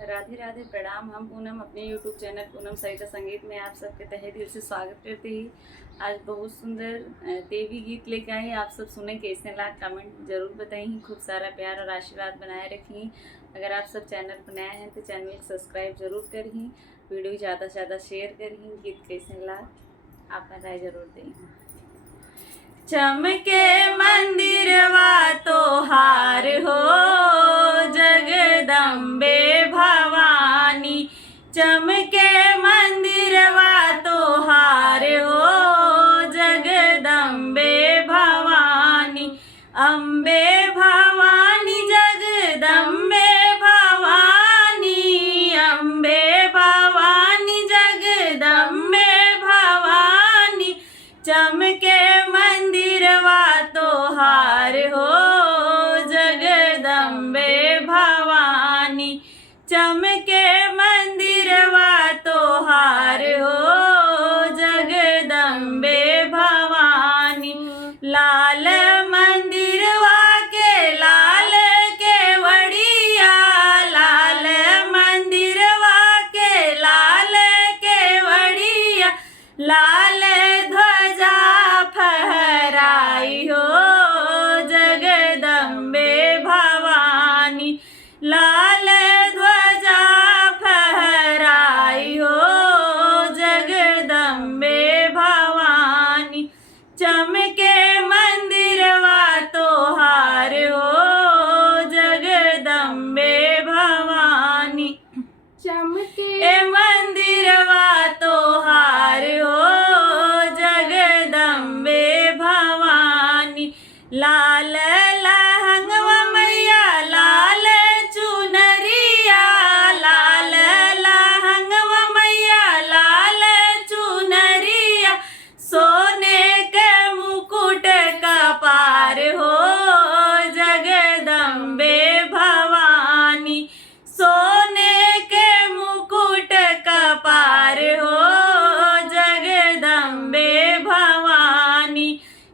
राधे राधे, प्रणाम। हम पूनम अपने YouTube चैनल पूनम सरिता संगीत में आप सबके तहे दिल से स्वागत करते ही आज बहुत सुंदर देवी गीत लेके आए। आप सब सुने कैसे लगा, कमेंट जरूर बताइए। खूब सारा प्यार और आशीर्वाद बनाए रखिए। अगर आप सब चैनल पर नया हैं तो चैनल को सब्सक्राइब जरूर करिए, वीडियो ज़्यादा से ज़्यादा शेयर करिए। गीत कैसे लगा आप राय जरूर दें। चमके मंदिरवा तोहार हो जगदम्बे भवानी, चमके मंदिरवा तोहार हो जगदम्बे भवानी। अम्बे भवानी जगदम्बे भवानी, अम्बे भवानी जगदम्बे भवानी, चमके मंदिरवा तोहार हो जगदम्बे भवानी, चमके मंदिरवा तोहार हो जगदम्बे भवानी। लाल मंदिरवा के लाल केवड़िया, लाल मंदिरवा के लाल केवड़िया, लाल ध्वजा फहराई हो जगदम्बे भवानी, लाल ध्वजा फहराई हो जगदम्बे भवानी। चमके मंदिरवा तोहार हो जगदम्बे भवानी, चमके मंदिरवा तोहार हो जगदम्बे भवानी। लाल लहंगवा मैया लाल चुनरिया, लाल लहंगवा मैया लाल चुनरिया, सोने के मुकुट कपार हो जगदम्बे भवानी, सोने के मुकुट कपार हो जगदम्बे भवानी।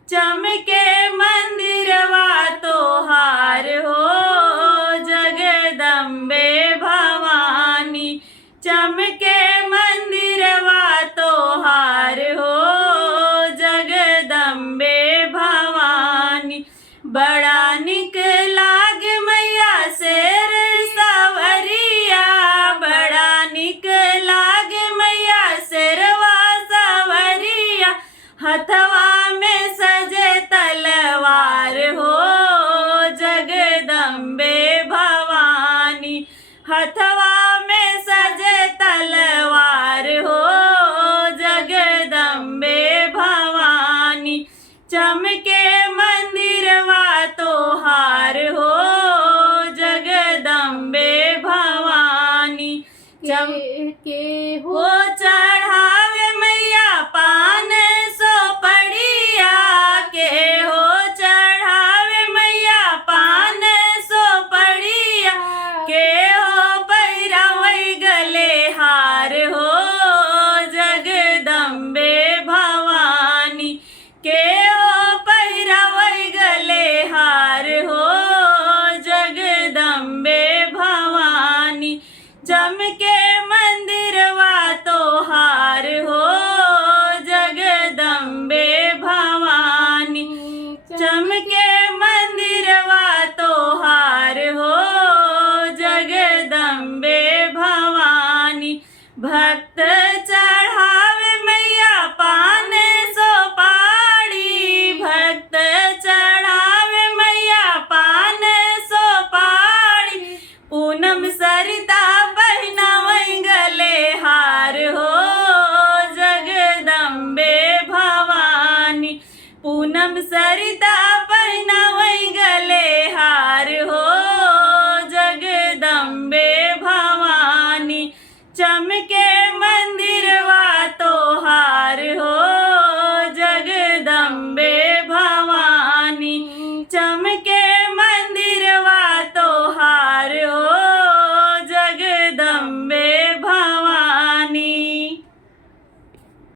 चमके मंदिरवा तोहार हो जगदम्बे भवानी, चमके मंदिरवा तोहार हो जगदम्बे भवानी। बड़ा निक लागे मैया शेर सवरिया, बड़ा निक लागे मैया शेरवा सवरिया, हथवा में सजे तलवार हो जगदम्बे भवानी, हथवा में सजे तलवार हो जगदम्बे भवानी। चमके मंदिरवा तोहार हो जगदम्बे भवानी, चमके हो चढ़ावे मैया पान सो पड़िया, के हो चढ़ावे मैया पान सो पड़िया, के हो पैरावई गले हार हो जगदम्बे भवानी, के हो पैरावई गले हार हो जगदम्बे भवानी। चमके मंदिरवा तोहार हो जगदम्बे भवानी, चमके मंदिरवा तोहार हो जगदम्बे भवानी। भक्त